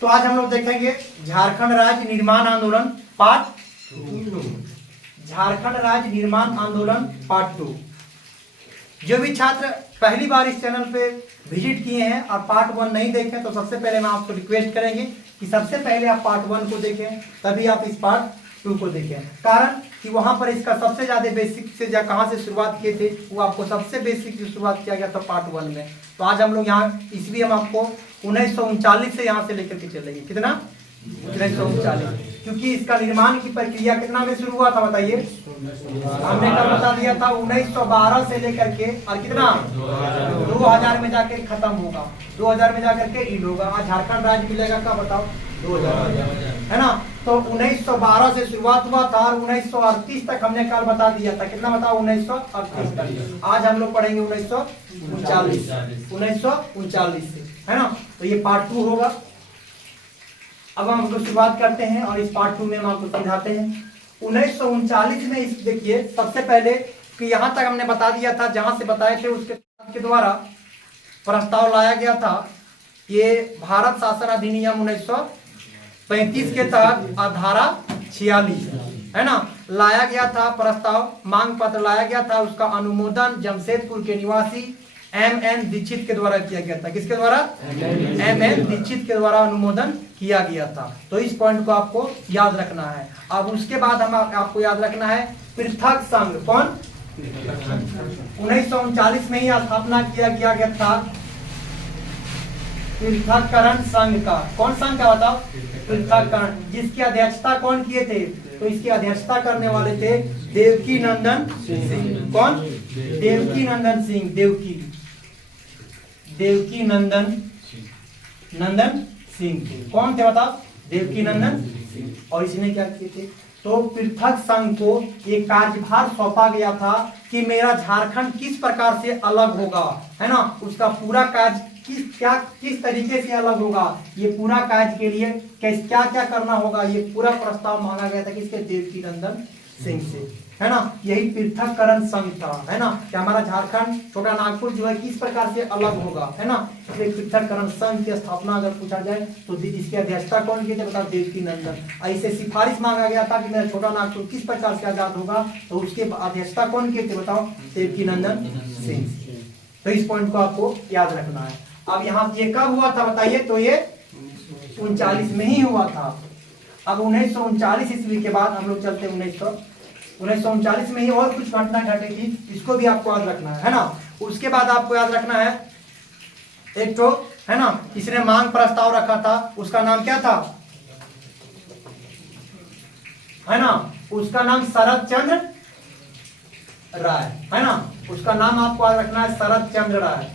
तो आज हम लोग देखेंगे झारखंड राज्य निर्माण आंदोलन पार्ट 2। झारखंड राज्य निर्माण आंदोलन पार्ट 2। जो भी छात्र पहली बार इस चैनल पे विजिट किए हैं और पार्ट 1 नहीं देखे तो सबसे पहले मैं आपको रिक्वेस्ट करेंगे कि सबसे पहले आप पार्ट 1 को देखें, तभी आप इस पार्ट 2 को देखें। कारण कि वहां पर इसका सबसे ज्यादा बेसिक से कहाँ से शुरुआत किए थे, वो आपको सबसे बेसिक से शुरुआत किया गया था पार्ट 1 में। तो आज हम लोग यहाँ इसलिए हम आपको 1939 से यहाँ से लेकर के चलेंगे। कितना? 1939, क्योंकि इसका निर्माण की प्रक्रिया कितना में शुरू हुआ था बताइए? हमने कल बता दिया था 1912 से लेकर के और कितना 2000 में जाके खत्म होगा, 2000 में जाकर के ईड होगा। आज झारखंड राज्य मिलेगा कब बताओ? 2000 है ना। तो 1912 से शुरुआत हुआ था और 1938 तक हमने कल बता दिया था। कितना बताओ? 1938 तक। आज हम लोग पढ़ेंगे 1939 से, है ना। तो ये पार्ट 2 होगा। अब हम लोग शुरुआत करते हैं और इस पार्ट 2 में हम आपको समझाते हैं 1939 में। इस देखिए सबसे पहले कि यहाँ तक हमने बता दिया था, जहां से बताए थे उसके द्वारा प्रस्ताव लाया गया था। ये भारत शासन अधिनियम 1935 के तहत धारा 46 है ना, लाया गया था प्रस्ताव, मांग पत्र लाया गया था। उसका अनुमोदन जमशेदपुर के निवासी M.N. दीक्षित के द्वारा किया गया था। किसके द्वारा? M.N. दीक्षित के द्वारा अनुमोदन किया गया था। तो इस पॉइंट को आपको याद रखना है। अब उसके बाद हम आपको याद रखना है पृथक संघ। कौन? 1939 में ही स्थापना किया गया था पृथक्करण संघ का। कौन संघ का बताओ? पृथक्करण। जिसकी अध्यक्षता कौन किए थे? तो इसकी अध्यक्षता करने वाले थे देवकी नंदन सिंह। कौन? देवकी नंदन सिंह। देवकी नंदन सिंह थे। कौन थे बताओ? देवकी नंदन सिंह। और इसने क्या किए थे? तो पृथक संघ को एक कार्यभार सौंपा गया था कि मेरा झारखंड किस प्रकार से अलग होगा, है ना। उसका पूरा कार्य किस तरीके से अलग होगा, ये पूरा कार्य के लिए क्या क्या करना होगा, ये पूरा प्रस्ताव मांगा गया था किसके? देवकी नंदन सिंह से, है ना। यही पृथक्करण संघ था, है ना, कि हमारा झारखंड छोटा नागपुर जो है किस प्रकार से अलग होगा, है ना। इसलिए पृथक्करण संघ की स्थापना अगर पूछा जाए तो इसकी अध्यक्षता कौन की थे बताओ? देवकी नंदन। ऐसे सिफारिश मांगा गया था कि मेरा छोटा नागपुर किस प्रकार से आजाद होगा, तो उसके अध्यक्षता कौन की थे बताओ? देवकी नंदन सिंह। तो इस पॉइंट को आपको याद रखना है। अब यहाँ ये कब हुआ था बताइए? तो ये 39 में ही हुआ था। अब 1939 ईस्वी के बाद हम लोग चलते 1939 में ही और कुछ घटना घटी थी, इसको भी आपको याद रखना है ना। उसके बाद आपको याद रखना है एक तो, है ना, इसने मांग प्रस्ताव रखा था, उसका नाम क्या था? है ना, उसका नाम शरद चंद्र राय, है ना। उसका नाम आपको याद रखना है शरद चंद्र राय,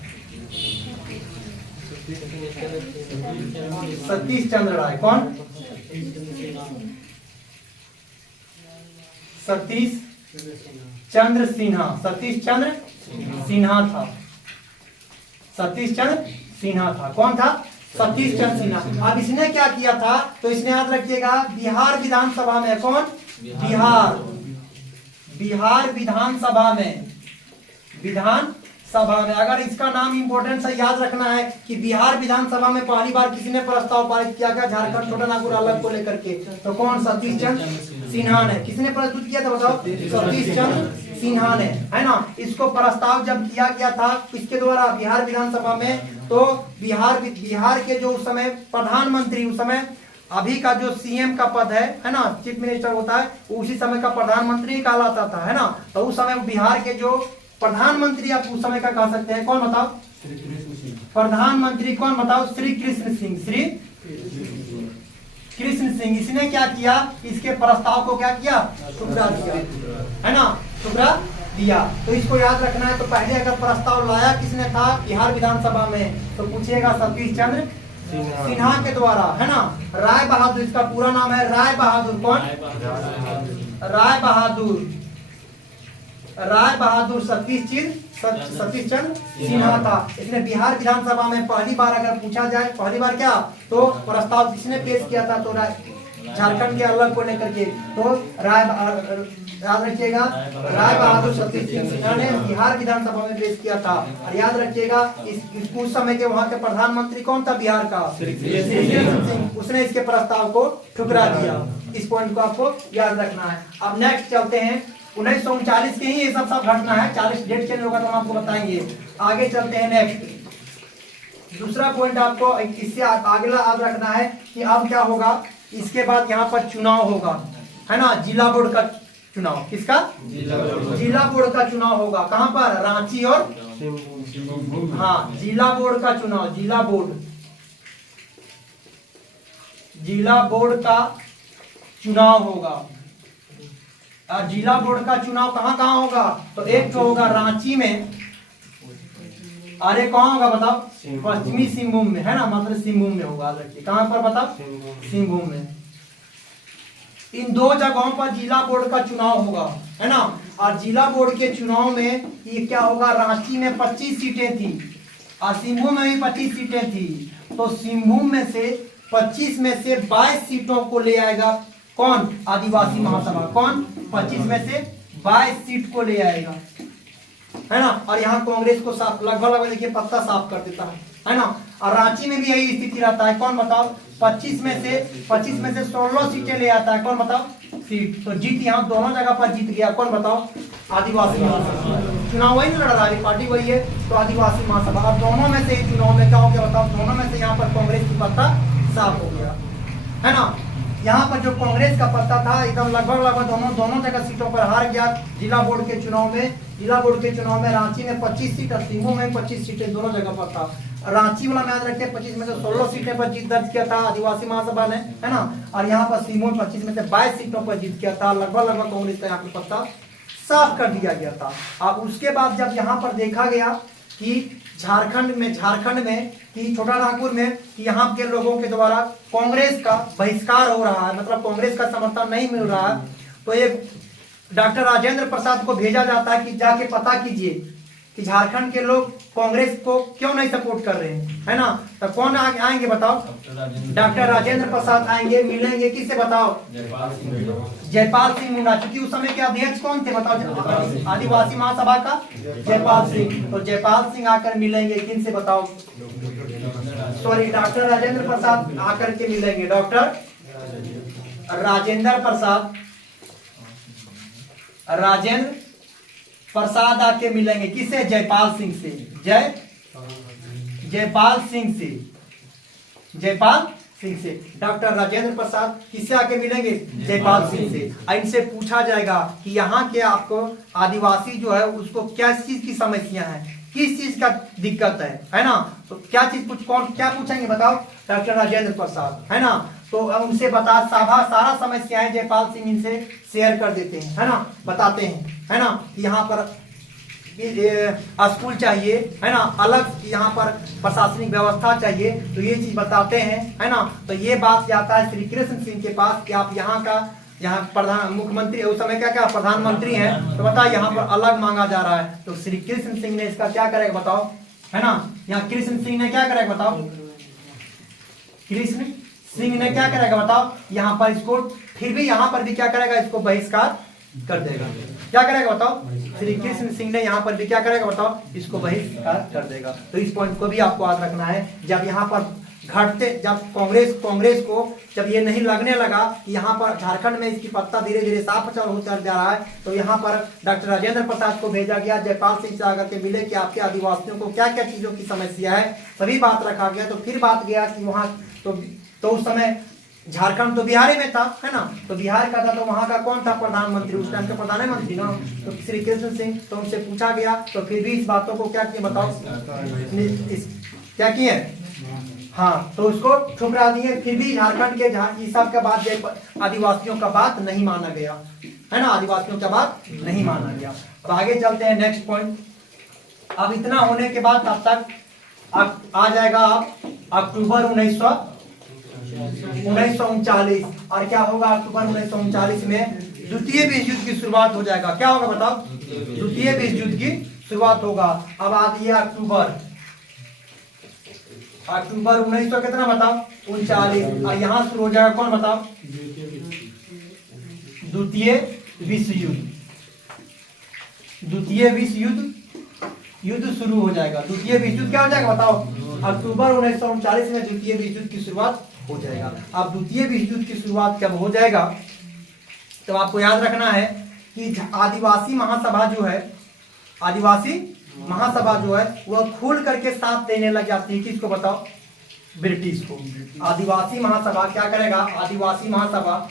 सतीश चंद्र राय। कौन? सतीश चंद्र सिन्हा। सतीश चंद्र सिन्हा था। सतीश चंद्र सिन्हा था। कौन था? सतीश चंद्र सिन्हा। अब इसने क्या किया था? तो इसने याद रखिएगा बिहार विधानसभा में। कौन? बिहार विधानसभा में अगर इसका नाम इंपॉर्टेंट से याद रखना है कि बिहार विधानसभा में पहली बार किसने प्रस्ताव पारित किया गया झारखंड छोटा नागपुर अलग को लेकर के? तो कौन? सतीश चंद्र सिन्हा ने। किसने प्रस्तुत किया था बताओ? सतीश चंद्र सिन्हा ने, है ना। इसको प्रस्ताव जब किया गया था किसके द्वारा? बिहार विधानसभा में। तो बिहार के जो उस समय प्रधानमंत्री, उस समय अभी का जो CM का पद है ना, चीफ मिनिस्टर होता है, उसी समय का प्रधानमंत्री कहलाता था, है ना। तो उस समय बिहार के जो प्रधानमंत्री आप उस समय का कह सकते हैं, कौन बताओ? प्रधानमंत्री कौन बताओ? श्री कृष्ण सिंह। इसने क्या किया? इसके प्रस्ताव को क्या किया? ठुकरा दिया, है ना, ठुकरा दिया। तो इसको याद रखना है। तो पहले अगर प्रस्ताव लाया किसने था बिहार विधानसभा में, तो पूछिएगा सतीश चंद्र सिन्हा के द्वारा, है ना। राय बहादुर, इसका पूरा नाम है राय बहादुर। कौन? राय बहादुर सतीश चंद्र सिन्हा था। इसने बिहार विधानसभा में पहली बार अगर पूछा जाए, पहली बार क्या, तो प्रस्ताव किसने पेश किया था? तो झारखंड के अलग को लेकर के। तो याद रखिएगा, राय बहादुर सतीश सिन्हा ने बिहार विधानसभा में पेश किया था। और याद रखिएगा इस उस समय के वहां के प्रधानमंत्री कौन था बिहार का? सिंह। उसने इसके प्रस्ताव को ठुकरा दिया। इस पॉइंट को आपको याद रखना है। अब नेक्स्ट चलते हैं, 1939 के ही ये सब घटना है, 40 डेट चेंज होगा तो हम आपको बताएंगे। आगे चलते हैं नेक्स्ट। दूसरा पॉइंट आपको इससे अगला याद रखना है कि अब क्या होगा, इसके बाद यहाँ पर चुनाव होगा, है ना, जिला बोर्ड का चुनाव। किसका? जिला बोर्ड का चुनाव होगा। कहां पर? रांची और हाँ, जिला बोर्ड का चुनाव, जिला बोर्ड का चुनाव होगा। और जिला बोर्ड का चुनाव कहां कहां होगा? तो एक तो होगा रांची में, अरे कहां होगा बताओ? पश्चिमी सिंहभूम में, है ना, मतलब सिंहभूम में होगा। कहां पर बताओ? सिंहभूम में। इन दो जगहों पर जिला बोर्ड का चुनाव होगा, है ना। और जिला बोर्ड के चुनाव में ये क्या होगा, रांची में 25 सीटें थी और सिंहभूम में भी 25 सीटें थी। तो सिंहभूम में से 25 में से 22 सीटों को ले आएगा कौन? आदिवासी महासभा। कौन? 25 में से 22 सीट को ले आएगा, है ना। और यहाँ कांग्रेस को साफ लगभग देखिए पत्ता साफ कर देता है ना। और रांची में भी यही स्थिति रहता है। कौन बताओ? 25 में से 16 सीटें ले आता है। कौन बताओ? सीट। तो जीत यहाँ दोनों जगह पर जीत गया। कौन बताओ? आदिवासी महासभा। चुनाव वही लड़ रहा है, पार्टी वही है, तो आदिवासी महासभा। अब दोनों में से चुनाव में क्या हो गया बताओ? दोनों में से यहाँ पर कांग्रेस की पत्ता साफ हो गया, है ना। यहाँ पर जो कांग्रेस का पत्ता था एकदम लगभग दोनों जगह सीटों पर हार गया। जिला बोर्ड के चुनाव में रांची में 25 सीट और सिंहभूम में 25 सीटें दोनों जगह पर था। रांची वाला में याद रखिए 25 में से 16 सीटें पर जीत दर्ज किया था आदिवासी महासभा ने, है ना। और यहाँ पर सिंहभूम 25 में से 22 सीटों पर जीत किया था। लगभग कांग्रेस का यहाँ पर पत्ता साफ कर दिया गया था। अब उसके बाद जब यहाँ पर देखा गया कि झारखंड में कि छोटा नागपुर में कि यहाँ के लोगों के द्वारा कांग्रेस का बहिष्कार हो रहा है, मतलब कांग्रेस का समर्थन नहीं मिल रहा है, तो एक डॉक्टर राजेंद्र प्रसाद को भेजा जाता है कि जाके पता कीजिए कि झारखंड के लोग कांग्रेस को क्यों नहीं सपोर्ट कर रहे हैं, है ना। तो कौन आएंगे बताओ? डॉक्टर राजेंद्र प्रसाद आएंगे, मिलेंगे किससे बताओ? जयपाल सिंह मुंडा। क्योंकि उस समय के अध्यक्ष कौन थे बताओ? आदिवासी महासभा का जयपाल सिंह। तो जयपाल सिंह आकर मिलेंगे किन से बताओ? सॉरी, डॉक्टर राजेंद्र प्रसाद आकर के मिलेंगे। डॉक्टर राजेंद्र प्रसाद आके मिलेंगे किससे? जयपाल सिंह से। जयपाल सिंह से डॉक्टर राजेंद्र प्रसाद किससे आके मिलेंगे? जयपाल सिंह से। इनसे पूछा जाएगा कि यहाँ के आपको आदिवासी जो है उसको क्या चीज की समस्या है, किस चीज का दिक्कत है ना। तो क्या पूछेंगे बताओ? डॉक्टर राजेंद्र प्रसाद, है ना। तो उनसे सारा समस्याएं जयपाल सिंह इनसे शेयर कर देते हैं, है ना, बताते हैं, है ना। यहाँ पर स्कूल चाहिए, है ना, अलग यहाँ पर प्रशासनिक व्यवस्था चाहिए, तो ये चीज बताते हैं, है ना। तो ये बात जाता है श्री कृष्ण सिंह के पास कि आप यहाँ मुख्यमंत्री उस समय क्या प्रधानमंत्री हैं, तो बताओ यहाँ पर अलग मांगा जा रहा है। तो श्री कृष्ण सिंह ने इसका क्या करेगा बताओ, है ना। यहाँ कृष्ण सिंह ने क्या करेगा बताओ? कृष्ण सिंह ने क्या करेगा बताओ? यहाँ पर इसको फिर भी यहाँ पर भी क्या करेगा? इसको बहिष्कार कर देगा। क्या करेगा बताओ? श्री कृष्ण सिंह ने यहाँ पर भी क्या करेगा बताओ? इसको बहिष्कार कर देगा। तो इस पॉइंट को भी आपको याद रखना है। जब यहाँ पर जब कांग्रेस को जब ये नहीं लगने लगा कि यहाँ पर झारखंड में इसकी पत्ता धीरे धीरे साफ होता जा रहा है, तो यहाँ पर डॉक्टर राजेंद्र प्रसाद को भेजा गया जयपाल सिंह से आकर के मिले कि आपके आदिवासियों को क्या क्या चीजों की समस्या है, सभी बात रखा गया। तो फिर बात गया कि वहाँ तो उस समय झारखंड तो बिहार में था, है ना। तो बिहार का था, तो वहां का कौन था प्रधानमंत्री? उस टाइम का प्रधानमंत्री ना, तो श्री कृष्ण सिंह। तो उनसे पूछा गया, तो फिर भी इस बातों को क्या किए बताओ? क्या किए? हाँ, तो उसको ठुकरा दिए। फिर भी झारखंड के इस सब के बाद आदिवासियों का बात नहीं माना गया, है ना, आदिवासियों का बात नहीं माना गया। अब आगे चलते हैं नेक्स्ट पॉइंट। अब इतना होने के बाद तब तक आ जाएगा अक्टूबर 1939। और क्या होगा अक्टूबर 1939 में? द्वितीय विश्व युद्ध की शुरुआत हो जाएगा। क्या होगा बताओ? द्वितीय विश्व युद्ध की शुरुआत होगा। अब आ गया अक्टूबर 1900 कितना बताओ 39। और यहाँ शुरू हो जाएगा कौन बताओ द्वितीय विश्व युद्ध। द्वितीय विश्व युद्ध शुरू हो जाएगा। द्वितीय विश्व युद्ध क्या हो जाएगा बताओ अक्टूबर 1939 में द्वितीय विश्व युद्ध की शुरुआत हो जाएगा। अब द्वितीय विश्व युद्ध की शुरुआत जब हो जाएगा तो आपको याद रखना है कि आदिवासी महासभा जो है, आदिवासी महासभा जो है वह खुल करके साथ देने लग जाती है। किसको बताओ ब्रिटिश को। आदिवासी महासभा क्या करेगा, आदिवासी महासभा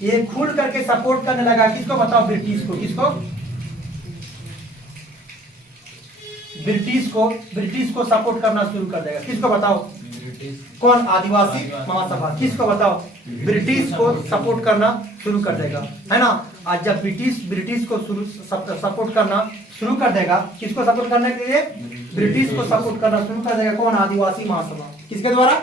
ये खुल करके सपोर्ट करने लगा। किसको बताओ ब्रिटिश को। किसको ब्रिटिश को सपोर्ट करना शुरू कर देगा। किसको बताओ कौन आदिवासी महासभा। किसको बताओ ब्रिटिश को सपोर्ट करना शुरू कर देगा, है ना। आज जब ब्रिटिश को सपोर्ट करना शुरू कर देगा, किसको सपोर्ट करने के लिए ब्रिटिश को सपोर्ट करना शुरू कर देगा कौन आदिवासी महासभा। किसके द्वारा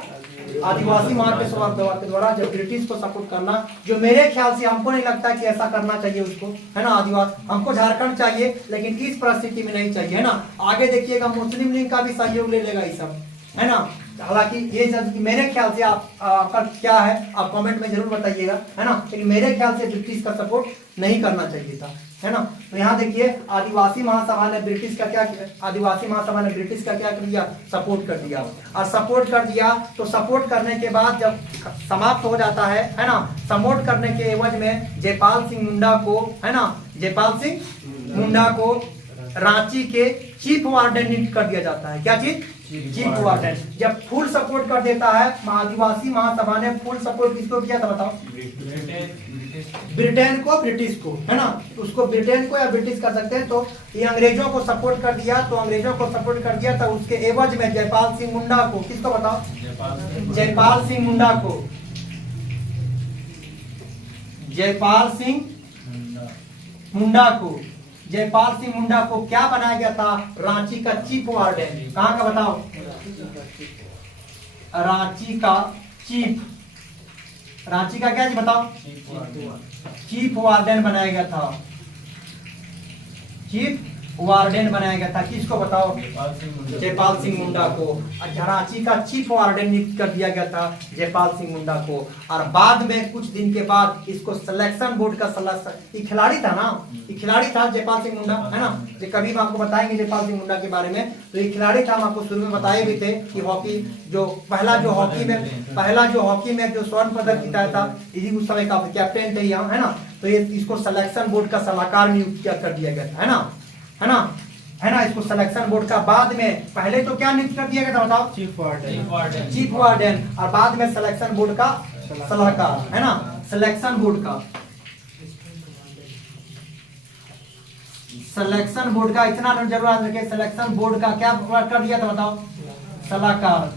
आदिवासी महासभा के द्वारा जब ब्रिटिश को सपोर्ट करना, जो मेरे ख्याल से हमको नहीं लगता कि ऐसा करना चाहिए उसको, है ना। आदिवासी हमको झारखंड चाहिए लेकिन किस परिस्थिति में नहीं चाहिए, है ना। आगे देखिएगा मुस्लिम लीग का भी सहयोग ले लेगा ये सब, है ना। हालांकि ये सब मेरे ख्याल से आपका क्या है आप कमेंट में जरूर बताइएगा, है ना। लेकिन मेरे ख्याल से ब्रिटिश का सपोर्ट नहीं करना चाहिए था, है ना। तो यहाँ देखिए आदिवासी महासभा ने ब्रिटिश का क्या कर दिया सपोर्ट कर दिया। और सपोर्ट कर दिया तो सपोर्ट करने के बाद जब समाप्त हो जाता है ना, सपोर्ट करने के एवज में जयपाल सिंह मुंडा को, है ना, जयपाल सिंह मुंडा को रांची के चीफ वार्डन नियुक्त कर दिया जाता है। क्या चीज चीफ वार्डन। जब फुल सपोर्ट कर देता है आदिवासी महासभा ने, फुल सपोर्ट किसको किया था बताओ ब्रिटेन को, ब्रिटिश को, है ना। उसको ब्रिटेन को या ब्रिटिश कर सकते हैं। तो ये अंग्रेजों को सपोर्ट कर दिया, तो अंग्रेजों को सपोर्ट कर दिया था। उसके एवज में जयपाल सिंह मुंडा को, किसको बताओ जयपाल सिंह मुंडा को, जयपाल सिंह मुंडा को क्या बनाया गया था रांची का चीफ वार्डन। कहाँ का बताओ रांची का क्या बताओ चीफ वार्डन बनाया गया था। चीफ वार्डन बनाया गया था किसको बताओ जयपाल सिंह मुंडा को। रांची का चीफ वार्डन नियुक्त कर दिया गया था जयपाल सिंह मुंडा को। और बाद में कुछ दिन के बाद इसको सिलेक्शन बोर्ड का ये खिलाड़ी था ना, ये खिलाड़ी था जयपाल सिंह मुंडा, है ना। ये कभी हम आपको बताएंगे जयपाल सिंह मुंडा के बारे में। तो ये खिलाड़ी था, हम आपको शुरू में बताए भी थे कि हॉकी जो पहला जो हॉकी में जो स्वर्ण पदक जीताया था, इसी उस समय का कैप्टन थे यहाँ, है ना। तो ये इसको सिलेक्शन बोर्ड का सलाहकार नियुक्त कर दिया गया था, है ना। इसको सिलेक्शन बोर्ड का बाद में पहले तो क्या नियुक्त कर दिया गया था बताओ चीफ वार्डन और बाद में सिलेक्शन बोर्ड का सलाहकार, है ना। सिलेक्शन बोर्ड का इतना जरूर याद रखें, सिलेक्शन बोर्ड का क्या कर दिया था बताओ सलाहकार।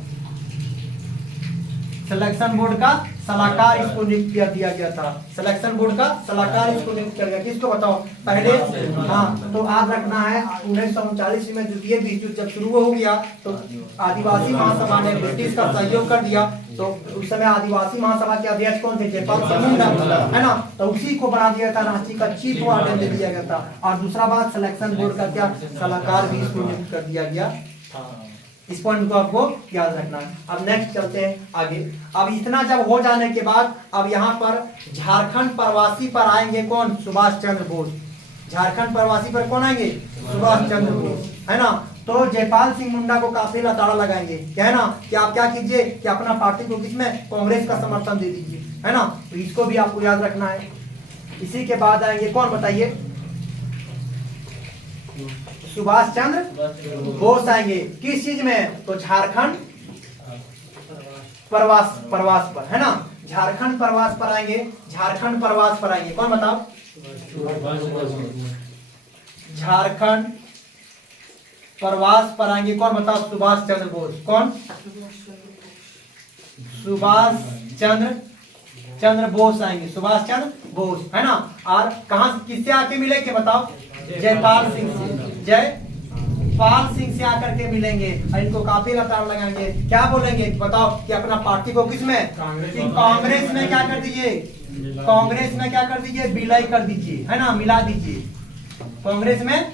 सिलेक्शन बोर्ड का सलाहकार इसको नियुक्त कर दिया गया था। सिलेक्शन बोर्ड का सलाहकार इसको नियुक्त किया गया। किसको बताओ पहले, हाँ। तो याद रखना है 1939 में द्वितीय विश्व युद्ध जब शुरू हो गया तो आदिवासी महासभा ने ब्रिटिश का सहयोग कर दिया। तो उस समय आदिवासी महासभा के अध्यक्ष कौन थे जयपाल सिंह मुंडा, है ना। तो उसी को बना दिया था रांची का चीफ वार्डन दे दिया गया था। और दूसरा बात सिलेक्शन बोर्ड का क्या सलाहकार भी इसको नियुक्त कर दिया गया था। इस पॉइंट को आपको याद रखना है। अब नेक्स्ट चलते हैं आगे। अब इतना जब हो जाने के बाद अब यहाँ पर झारखंड प्रवासी पर आएंगे कौन सुभाष चंद्र बोस। झारखंड प्रवासी पर कौन आएंगे सुभाष चंद्र बोस, है ना। तो जयपाल सिंह मुंडा को काफी लताड़ा लगाएंगे, क्या है ना, कि आप क्या कीजिए कि अपना पार्टी को किसमें कांग्रेस का समर्थन दे दीजिए, है ना। तो इसको भी आपको याद रखना है। इसी के बाद आएंगे कौन बताइए सुभाष चंद्र बोस आएंगे। किस चीज में, तो झारखंड प्रवास पर, है ना। झारखंड प्रवास पर आएंगे। कौन बताओ झारखंड प्रवास पर आएंगे कौन बताओ सुभाष चंद्र बोस। कौन सुभाष चंद्र बोस आएंगे, सुभाष चंद्र बोस, है ना। और कहां किससे आके मिलेंगे बताओ जयपाल सिंह से आकर के मिलेंगे और इनको काफी लताड़ लगाएंगे। क्या बोलेंगे बताओ कि अपना पार्टी को किसमें कांग्रेस में क्या कर दीजिए विलय कर दीजिए, है ना, मिला दीजिए। कांग्रेस में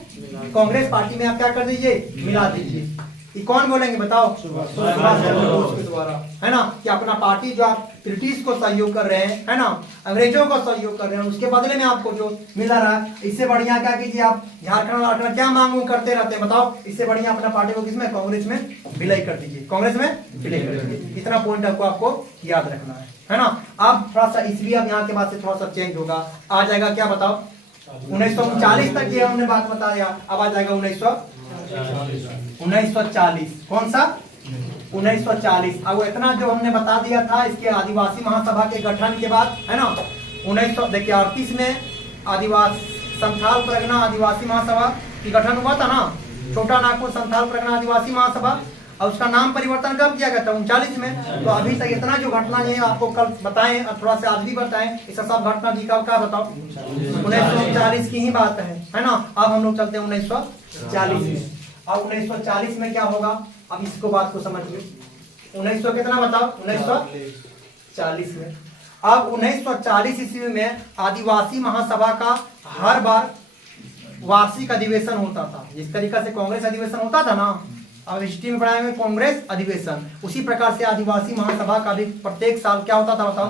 कांग्रेस पार्टी में आप क्या कर दीजिए, मिला दीजिए। ये कौन बोलेंगे बताओ, सुभाष चंद्र बोस के द्वारा, है ना, कि अपना पार्टी जो आप ब्रिटिश को सहयोग कर रहे हैं, है ना, अंग्रेजों को सहयोग कर रहे हैं, उसके बदले में आपको जो मिल रहा है, इससे बढ़िया क्या कीजिए, आप झारखंड वारखंड क्या मांग करते रहते हैं बताओ, इससे बढ़िया अपना पार्टी को किसमें, कांग्रेस में विलय कर दीजिए, कांग्रेस में विलय कर दीजिए। इतना पॉइंट आपको याद रखना है ना। अब थोड़ा सा इसलिए अब यहाँ के बाद से थोड़ा सा चेंज होगा, आ जाएगा क्या बताओ, 1939 तक ये हमने बात बता दिया, अब आ जाएगा 1940। कौन सा 1940। अब इतना जो हमने बता दिया था इसके आदिवासी महासभा के गठन के बाद, है ना, 1938 में आदिवासी संथाल परगना आदिवासी महासभा की गठन हुआ था ना, छोटा नागपुर संथाल परगना आदिवासी महासभा, और उसका नाम परिवर्तन कब किया गया था, 39 में। तो अभी तक इतना जो घटना ये आपको कल बताएं और थोड़ा सा आज भी बताएं, इसका सब घटना जी का बताओ 1939 की ही बात है ना। अब हम लोग चलते हैं 1940 में। अब 1940 में क्या होगा, अब इसको बात को समझिए। 1900 कितना बताओ, 1940 में। अब 1940 ईस्वी में आदिवासी महासभा का हर बार वार्षिक अधिवेशन होता था। जिस तरीका से कांग्रेस अधिवेशन होता था ना, अब हिस्ट्री में पढ़ाए में कांग्रेस अधिवेशन, उसी प्रकार से आदिवासी महासभा का भी प्रत्येक साल क्या होता था बताओ,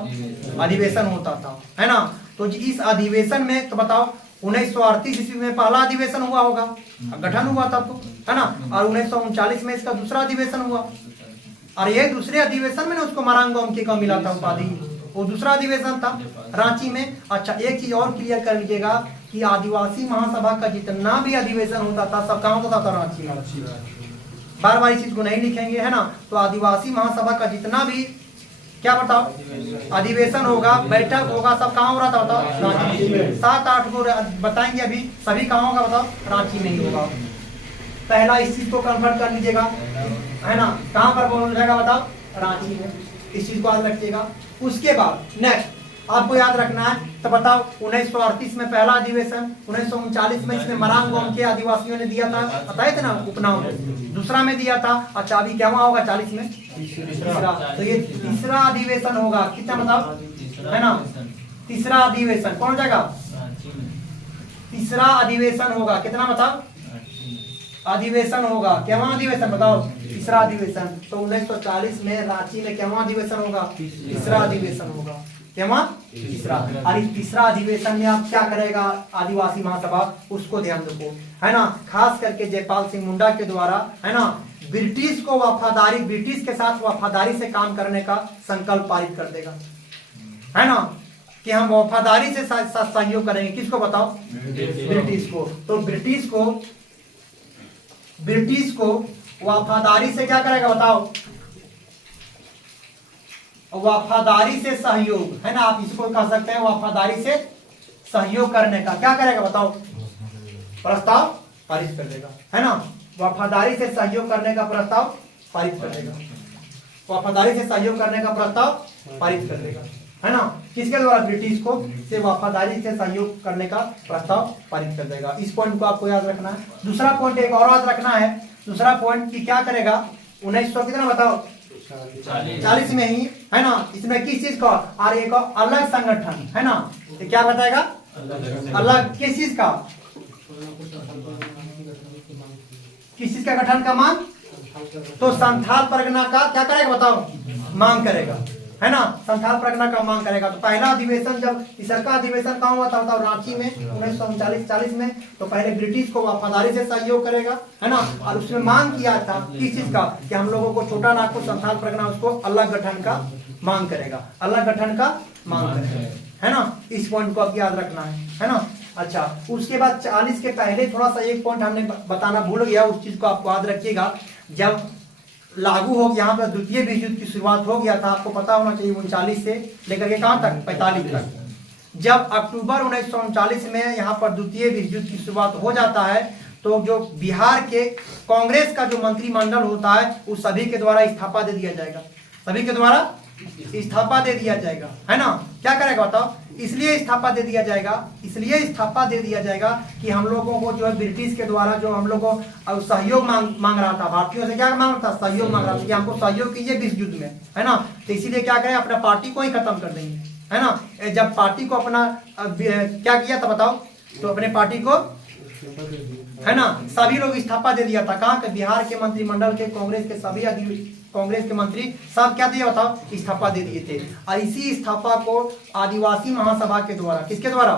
अधिवेशन होता था, है ना। तो इस अधिवेशन में तो बताओ 1938 ईस्वी में पहला अधिवेशन हुआ होगा, गठन हुआ था तो, है ना, और 1939 में इसका दूसरा अधिवेशन हुआ, और ये दूसरे अधिवेशन में ना उसको मरांगोम की का मिला था उपाधि, वो दूसरा अधिवेशन था रांची में। अच्छा, एक चीज और क्लियर कर लीजिएगा कि आदिवासी महासभा का जितना भी अधिवेशन होता था सब कहाँ होता था, रांची में। बार बार इस चीज को नहीं लिखेंगे, है ना। तो आदिवासी महासभा का जितना भी क्या बताओ अधिवेशन होगा, बैठक होगा, सब कहाँ हो रहा था बताओ, रांची में। 7-8 को बताएंगे अभी, सभी कहाँ होगा बताओ, रांची में ही होगा। पहला इस चीज को कन्फर्म कर लीजिएगा, है ना, कहाँ पर बोल जाएगा बताओ, रांची में। इस चीज को याद रखिएगा। उसके बाद नेक्स्ट आपको याद रखना है, तो बताओ 1938 में पहला अधिवेशन, 1939 में इसमें मरांगोम के आदिवासियों ने दिया था, बताए थे ना उपनाम, दूसरा में दिया था। अच्छा, अभी क्या हुआ होगा 40 में तीसरा, तो ये तीसरा अधिवेशन होगा, कितना बताओ, है ना, तीसरा अधिवेशन कौन जाएगा, तीसरा अधिवेशन होगा, कितना बताओ, अधिवेशन होगा, क्या अधिवेशन बताओ, तीसरा अधिवेशन। तो 1940 में रांची में क्या अधिवेशन होगा, तीसरा अधिवेशन होगा, क्या तीसरा। और इस तीसरा अधिवेशन में आप क्या करेगा आदिवासी महासभा, उसको ध्यान रखो, है ना। खास करके जयपाल सिंह मुंडा के द्वारा, है ना, ब्रिटिश को वफादारी, ब्रिटिश के साथ वफादारी से काम करने का संकल्प पारित कर देगा, है ना, कि हम वफादारी से साथ सहयोग करेंगे। किसको बताओ, ब्रिटिश को। तो ब्रिटिश को वफादारी से क्या करेगा बताओ, वफादारी से सहयोग, है ना, आप इसको कह सकते हैं वफादारी से सहयोग करने का क्या करेगा बताओ, प्रस्ताव पारित कर देगा, है ना। वफादारी से सहयोग करने का प्रस्ताव पारित कर देगा, वफादारी से सहयोग करने का प्रस्ताव पारित कर देगा, है ना। किसके द्वारा, ब्रिटिश को से वफादारी से सहयोग करने का प्रस्ताव पारित कर देगा। इस पॉइंट को आपको याद रखना है। दूसरा पॉइंट एक और याद रखना है, दूसरा पॉइंट की क्या करेगा, 1900 कितना बताओ, 40 में ही, है ना। इसमें किस चीज का, और एक अलग संगठन, है ना, तो क्या बताएगा, अलग किस चीज का, किस चीज का गठन का मांग, तो संथाल परगना का क्या करेगा बताओ, मांग करेगा, है ना, संथाल परगना का मांग करेगा। तो पहला अधिवेशन जब इसका अधिवेशन कहाँ हुआ था बताओ, रांची में 1939-40 में। तो पहले ब्रिटिश को वफादारी से सहयोग करेगा, है ना, और उसमें मांग किया था किस चीज का, कि हम लोगों को छोटा नागपुर संथाल परगना उसको अलग गठन का मांग करेगा, अलग गठन का मांग करेगा, है ना। इस पॉइंट को आप याद रखना है ना। अच्छा, उसके बाद 40 के पहले थोड़ा सा एक पॉइंट हमने बताना भूल गया, उस चीज को आप याद रखिएगा। जब लागू हो यहाँ पर द्वितीय विश्व युद्ध की शुरुआत हो गया था, आपको पता होना चाहिए 39 से लेकर के कहां तक, 45 तक। जब अक्टूबर 1939 में यहाँ पर द्वितीय विश्व युद्ध की शुरुआत हो जाता है, तो जो बिहार के कांग्रेस का जो मंत्रिमंडल होता है उस सभी के द्वारा इस्तीफा दे दिया जाएगा, सभी के द्वारा इस्तीफा दे दिया जाएगा, है ना। क्या करेगा बताओ, इसलिए इस्तीफा दे दिया जाएगा, इसलिए इस्तीफा दे दिया जाएगा कि हम लोगों को जो है ब्रिटिश के द्वारा जो हम लोगों को सहयोग मांग रहा था, भारतीयों से क्या मांग रहा था, सहयोग मांग रहा था कि हमको सहयोग कीजिए विश्व युद्ध में, है ना। तो इसीलिए क्या करें, अपना पार्टी को ही खत्म कर देंगे, है ना। जब पार्टी को अपना क्या किया था बताओ, तो अपने पार्टी को है ना, सभी लोग इस्तीफा दे दिया था। कहाँ के? बिहार के मंत्रिमंडल के कांग्रेस के सभी कांग्रेस के मंत्री सब क्या दिया बताओ? इस्तीफा दे दिए थे। और इसी इस्तीफा को आदिवासी महासभा के द्वारा, किसके द्वारा?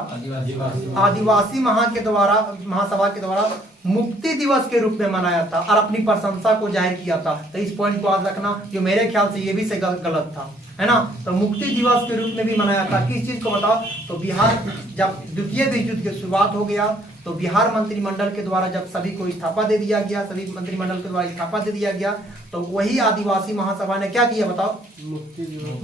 आदिवासी महासभा के द्वारा मुक्ति दिवस के रूप में मनाया था और अपनी प्रशंसा को जाहिर किया था। तो इस पॉइंट को याद रखना, जो मेरे ख्याल से ये भी से गलत था, है ना। तो मुक्ति दिवस के रूप में भी मनाया था। किस चीज को बताओ? तो बिहार जब द्वितीय विश्व युद्ध की शुरुआत हो गया तो बिहार मंत्रिमंडल के द्वारा जब सभी को इस्तीफा दे दिया गया, सभी मंत्रिमंडल के द्वारा इस्तीफा दे दिया गया, तो वही आदिवासी महासभा ने क्या किया बताओ?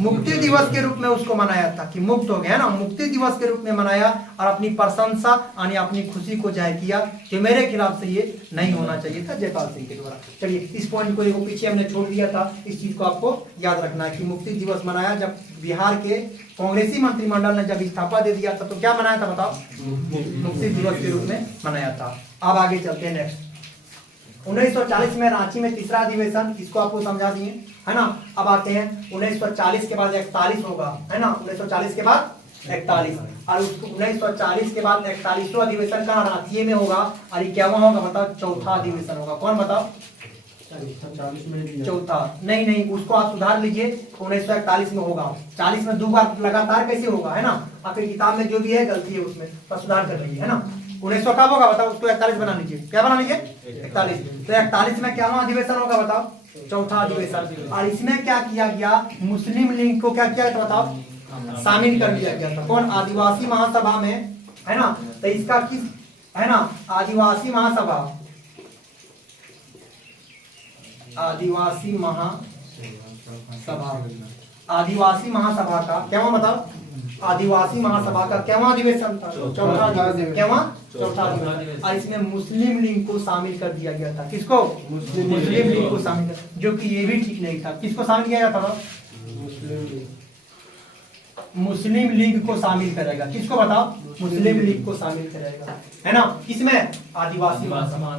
मुक्ति दिवस के रूप में उसको मनाया था कि मुक्त हो गया, है ना। मुक्ति दिवस के रूप में मनाया और अपनी प्रशंसा यानी अपनी खुशी को जाहिर किया कि मेरे खिलाफ से ये नहीं होना चाहिए था जयपाल सिंह के द्वारा। चलिए, इस पॉइंट को एक पीछे हमने छोड़ दिया था, इस चीज को आपको याद रखना है कि मुक्ति दिवस मनाया जब बिहार के कांग्रेसी मंत्रिमंडल ने जब इस्तीफा दे दिया था। तो क्या मनाया था बताओ? मुक्ति दिवस के रूप में मनाया था। अब आगे चलते हैं नेक्स्ट। 1940 में रांची में तीसरा अधिवेशन, इसको आपको समझा दिए, है ना। अब आते हैं 1940 के बाद 41 होगा, है ना। 1940 के बाद 41 और 1940 के बाद 41वां अधिवेशन कहाँ? रांची में होगा। और ये क्या होगा बताओ? चौथा अधिवेशन होगा। कौन बताओ? चौथा नहीं, उसको आप सुधार लीजिए। 1941 में होगा। 40 में 2 बार लगातार कैसे होगा, है ना। आपकी किताब में जो भी है गलती है उसमें तो सुधार कर लीजिए, है ना। 1900 कब होगा बताओ? उसको 41 बना लीजिए। क्या बना लीजिए? 41। तो 41 में क्या अधिवेशन होगा बताओ? चौथा अधिवेशन। और इसमें क्या किया गया? मुस्लिम लीग को क्या किया था बताओ? शामिल कर दिया गया था। कौन? आदिवासी महासभा में, है ना। तो इसका किस, है ना, आदिवासी महासभा आदिवासी महासभा का क्या बताओ? आदिवासी महासभा का क्या अधिवेशन था? चौथा अधिवेशन। क्या? चौथा अधिवेशन। और इसमें मुस्लिम लीग को शामिल कर दिया गया था। किसको? मुस्लिम लीग को शामिल, जो कि ये भी ठीक नहीं था। किसको शामिल किया जाता था? मुस्लिम लीग को शामिल करेगा। किसको बताओ? मुस्लिम लीग को शामिल करेगा, है ना। किसमें? आदिवासी महासभा,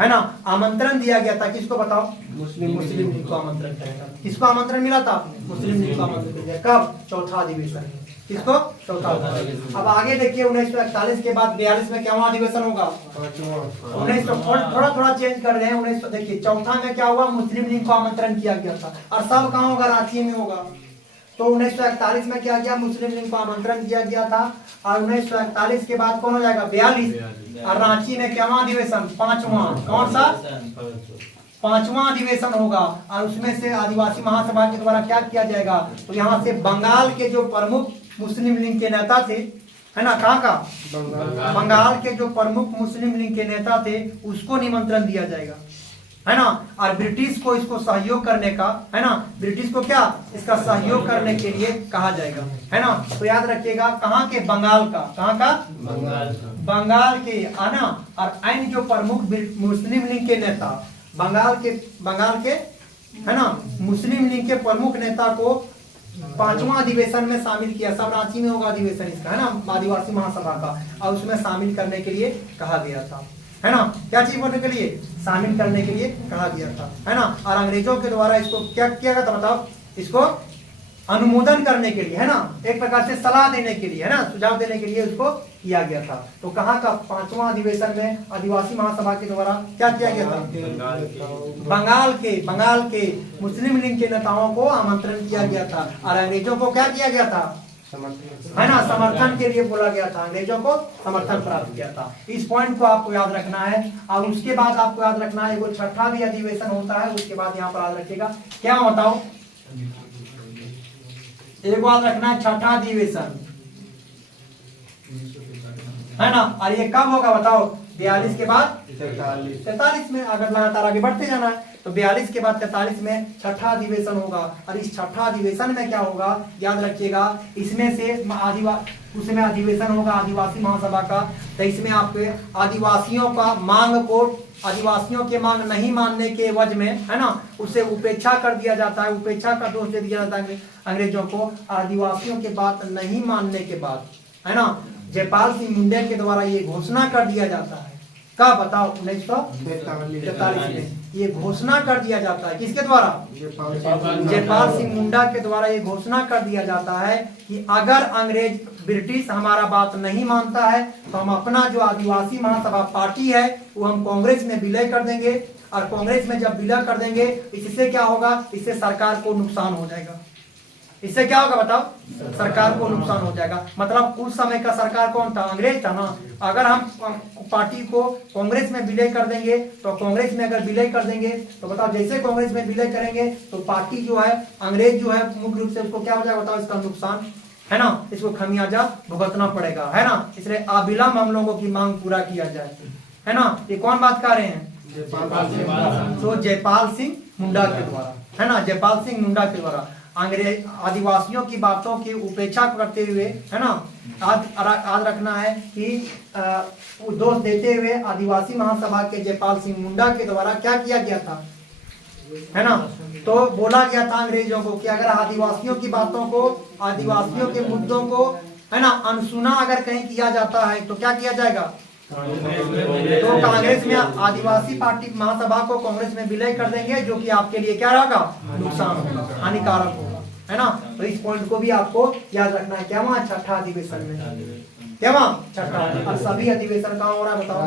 है ना। आमंत्रण दिया गया था। किसको बताओ? मुस्लिम लीग को आमंत्रण करेगा। किसको आमंत्रण मिला था? आपने? मुस्लिम लीग को आमंत्रण दिया। कब? चौथा अधिवेशन। किसको? चौथा अधिवेशन। अब आगे देखिए 1941 के बाद 42 में क्या अधिवेशन होगा? 1900 थोड़ा चेंज कर रहे हैं। 1900 देखिए, चौथा में क्या हुआ? मुस्लिम लीग को आमंत्रण किया गया था और सब कहाँ होगा? रांची में होगा। तो 1941 में क्या किया? मुस्लिम लीग को आमंत्रण दिया गया था। और 1941 के बाद कौन हो जाएगा? 42। और रांची में क्या अधिवेशन? 5वां। कौन सा? 5वां अधिवेशन होगा। और उसमें से आदिवासी महासभा के द्वारा क्या किया जाएगा? तो यहाँ से बंगाल के जो प्रमुख मुस्लिम लीग के नेता थे, है ना, कहाँ का? बंगाल के जो प्रमुख मुस्लिम लीग के नेता थे उसको निमंत्रण दिया जाएगा, है ना। और ब्रिटिश को इसको सहयोग करने का, है ना, ब्रिटिश को क्या इसका सहयोग करने के लिए कहा जाएगा, है ना। तो याद रखिएगा कहाँ के? बंगाल का। कहाँ का? बंगाल के, है ना। और अन्य जो प्रमुख मुस्लिम लीग के नेता बंगाल के, है ना, मुस्लिम लीग के प्रमुख नेता को 5वां अधिवेशन में शामिल किया। सब रांची में होगा अधिवेशन इसका, है ना, आदिवासी महासभा का। और उसमें शामिल करने के लिए कहा गया था, है ना। क्या चीज बोलने के लिए? शामिल करने के लिए कहा गया था, है ना। और अंग्रेजों के द्वारा इसको क्या किया गया था बताओ? इसको अनुमोदन करने के लिए, है ना, एक प्रकार से सलाह देने के लिए, है ना, सुझाव देने के लिए उसको किया गया था। तो कहाँ का? 5वां अधिवेशन में आदिवासी महासभा के द्वारा क्या किया गया था? बंगाल के मुस्लिम लीग के नेताओं को आमंत्रण किया गया था। और अंग्रेजों को क्या किया गया था? है ना, समर्थन के लिए बोला गया था। अंग्रेजों को समर्थन प्राप्त किया था। इस पॉइंट को आपको याद रखना है। और उसके बाद आपको याद रखना है वो छठा भी अधिवेशन होता है। उसके बाद यहाँ पर याद रखिएगा क्या बताओ? एक बात रखना है, छठा अधिवेशन, है ना। और ये कब होगा बताओ? 42 के बाद 43 में। अगर लगातार आगे बढ़ते जाना है तो 42 के बाद 43 में छठा अधिवेशन होगा। और इस छठा अधिवेशन में क्या होगा? याद रखिएगा, इसमें से उसमें अधिवेशन होगा आदिवासी महासभा का। तो इसमें आपके आदिवासियों का मांग को, आदिवासियों के मांग नहीं मानने के एवज में, है ना, उसे उपेक्षा कर दिया जाता है। उपेक्षा का दोष दे दिया जाता है अंग्रेजों को। आदिवासियों के बात नहीं मानने के बाद, है ना, जयपाल सिंह मुंडे के द्वारा ये घोषणा कर दिया जाता है का बताओ 1943 में ये घोषणा कर दिया जाता है। किसके द्वारा? जयपाल सिंह मुंडा के द्वारा ये घोषणा कर दिया जाता है कि अगर अंग्रेज ब्रिटिश हमारा बात नहीं मानता है तो हम अपना जो आदिवासी महासभा पार्टी है वो हम कांग्रेस में विलय कर देंगे, और कांग्रेस में जब विलय कर देंगे इससे क्या होगा? इससे सरकार को नुकसान हो जाएगा। इससे क्या होगा बताओ? सरकार को नुकसान हो जाएगा। मतलब उस समय का सरकार कौन था? अंग्रेज था ना। अगर हम पार्टी को कांग्रेस में विलय कर देंगे तो कांग्रेस में अगर विलय कर देंगे तो बताओ जैसे कांग्रेस में विलय करेंगे तो पार्टी जो है अंग्रेज जो है मुख्य रूप से उसको क्या हो जाएगा बताओ? इसका नुकसान है ना, इसको खमियाजा भुगतना पड़ेगा, है ना। इसलिए अविलंब हम लोगों की मांग पूरा किया जाए, है ना। ये कौन बात कर रहे हैं? तो जयपाल सिंह मुंडा के द्वारा, है ना, जयपाल सिंह मुंडा के द्वारा अंग्रेज आदिवासियों की बातों की उपेक्षा करते हुए, है ना, याद रखना है कि दोष देते हुए आदिवासी महासभा के जयपाल सिंह मुंडा के द्वारा क्या किया गया था, है ना। तो बोला गया था अंग्रेजों को कि अगर आदिवासियों की बातों को, आदिवासियों के मुद्दों को, है ना, अनसुना अगर कहीं किया जाता है तो क्या किया जाएगा? तो कांग्रेस में आदिवासी पार्टी महासभा को कांग्रेस में विलय कर देंगे, जो कि आपके लिए क्या रहेगा? नुकसान होगा, हानिकारक होगा, है ना। तो इस पॉइंट को भी आपको याद रखना है। क्या वहाँ छठा अधिवेशन में, क्या वहाँ छठा, और सभी अधिवेशन कहाँ हो रहा है बताओ?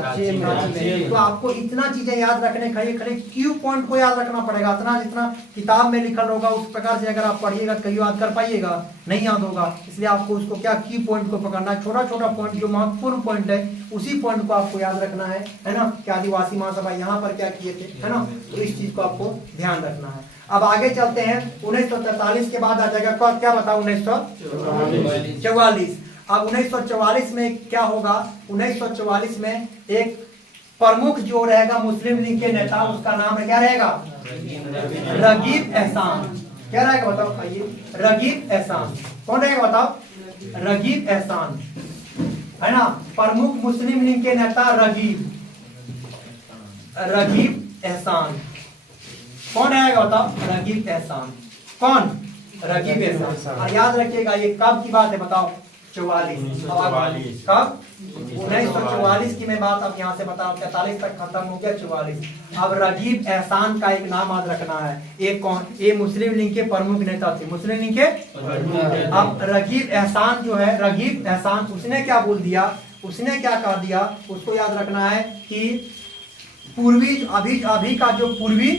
तो आपको इतना चीजें याद रखने, खाली क्यू पॉइंट को याद रखना पड़ेगा। इतना जितना किताब में लिखल होगा उस प्रकार से अगर आप पढ़िएगा तो कहीं याद कर पाइएगा? नहीं याद होगा। इसलिए आपको उसको क्या क्यू पॉइंट को पकड़ना है, छोटा छोटा पॉइंट जो महत्वपूर्ण पॉइंट है उसी पॉइंट को आपको याद रखना है ना। कि आदिवासी महासभा यहाँ पर क्या किए थे, है ना। तो इस चीज को आपको ध्यान रखना है। अब आगे चलते हैं। 1943 के बाद आ जाएगा क्या बताओ? 1944। अब 1944 में क्या होगा? 1944 में एक प्रमुख जो रहेगा मुस्लिम लीग के नेता, उसका नाम क्या रहेगा? रगीब एहसान। क्या रहेगा बताओ? आइए, रगीब एहसान। कौन रहेगा बताओ? रगीब एहसान, है ना। प्रमुख मुस्लिम लीग के नेता रगीब एहसान। कौन रहेगा बताओ? रगीब एहसान। कौन? रगीब एहसान। याद रखिएगा ये कब की बात है बताओ? 44। कब? 1944 की मैं बात अब यहाँ से बताऊं। 43 तक खत्म हो गया, 44। अब रगीब एहसान का एक नाम याद रखना है। एक कौन? ये मुस्लिम लीग के प्रमुख नेता थे, मुस्लिम लीग के। अब रगीब एहसान जो है, रगीब एहसान, उसने क्या बोल दिया? उसने क्या कह दिया? उसको याद रखना है कि पूर्वी अभी का जो पूर्वी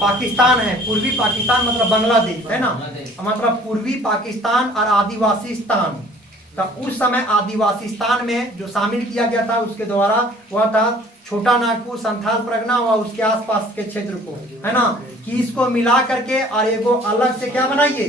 पाकिस्तान है, पूर्वी पाकिस्तान मतलब बांग्लादेश, है ना, मतलब पूर्वी पाकिस्तान और आदिवासीस्तान। तो उस समय आदिवासीस्तान में जो शामिल किया गया था उसके द्वारा वह था छोटा नागपुर, संथाल परगना और उसके आसपास के क्षेत्र को, है ना, कि इसको मिला करके और एगो अलग से क्या बनाइए,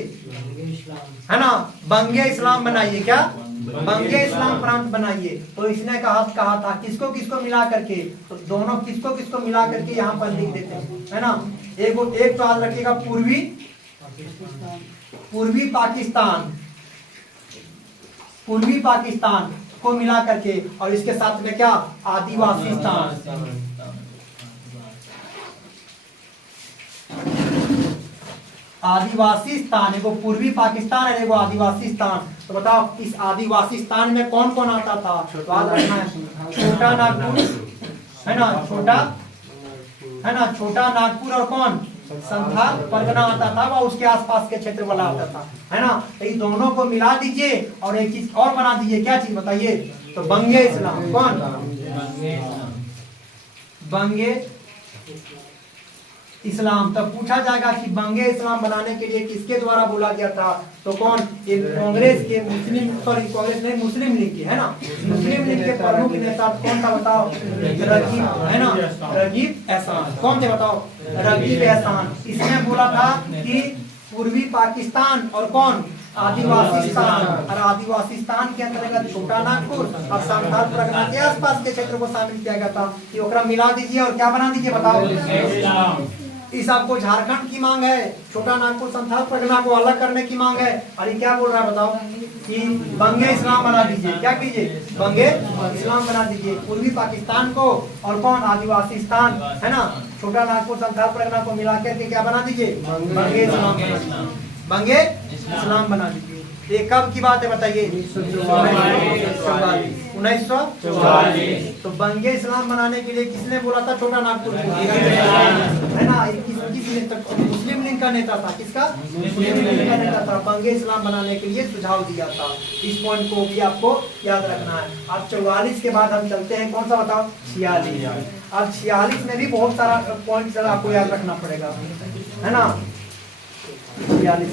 है ना, बंगे इस्लाम बनाइए। क्या? बंगे इस्लाम प्रांत बनाइए। तो इसने कहा था किसको किसको मिला करके? तो दोनों किसको किसको मिला करके यहाँ पर लिख देते हैं, है ना। एक तो याद रखिएगा पूर्वी पाकिस्तान को मिला करके, और इसके साथ में क्या? आदिवासीस्तान। आदिवासीस्तान, एगो पूर्वी पाकिस्तान है, एगो आदिवासीस्तान। तो बताओ इस आदिवासीस्तान में कौन कौन आता था? याद रखना है, छोटा नागपुर, है ना, छोटा नागपुर और कौन? संथाल परगना आता था, वह उसके आसपास के क्षेत्र वाला आता था, है ना। तो इन दोनों को मिला दीजिए और एक चीज और बना दीजिए। क्या चीज बताइए? तो बंगे इस्लाम। कौन? बंगे इस्लाम। तब पूछा जाएगा कि बंगे इस्लाम बनाने के लिए किसके द्वारा बोला गया था? तो कौन? कांग्रेस के कांग्रेस नहीं, मुस्लिम लीग के, है ना, मुस्लिम लीग के प्रमुख नेता कौन था बताओ? रगीब, है ना, रगीब एहसान। कौन थे बताओ? रगीब एहसान। इसने बोला था कि पूर्वी पाकिस्तान और कौन? आदिवासीस्तान, और आदिवासीस्तान के अंतर्गत छोटा नागपुर और संथाल परगना के आसपास के क्षेत्र को शामिल किया गया था। ये ओकरा मिला दीजिए और क्या बना दीजिए बताओ? इस आपको झारखंड की मांग है, छोटा नागपुर संथाल परगना को अलग करने की मांग है, और ये क्या बोल रहा है बताओ? कि बंगे इस्लाम बना दीजिए। क्या कीजिए? बंगे इस्लाम बना दीजिए। पूर्वी पाकिस्तान को और कौन? आदिवासीस्तान, है ना, छोटा नागपुर संथाल परगना को मिलाकर के क्या बना दीजिए? बंगे इस्लाम। बंगे इस्लाम बना दीजिए। ये कब की बात है बताइए? 1944। तो बंगे इस्लाम बनाने के लिए किसने बोला था? छोटा नागपुर है ना, किस नेता? मुस्लिम लीग का नेता था। किसका? मुस्लिम लीग का नेता था। बंगे इस्लाम बनाने के लिए सुझाव दिया था। इस पॉइंट को भी आपको याद रखना है। अब 44 के बाद हम चलते हैं कौन सा बताओ? 46। अब 46 में भी बहुत सारा पॉइंट आपको याद रखना पड़ेगा, है ना। 46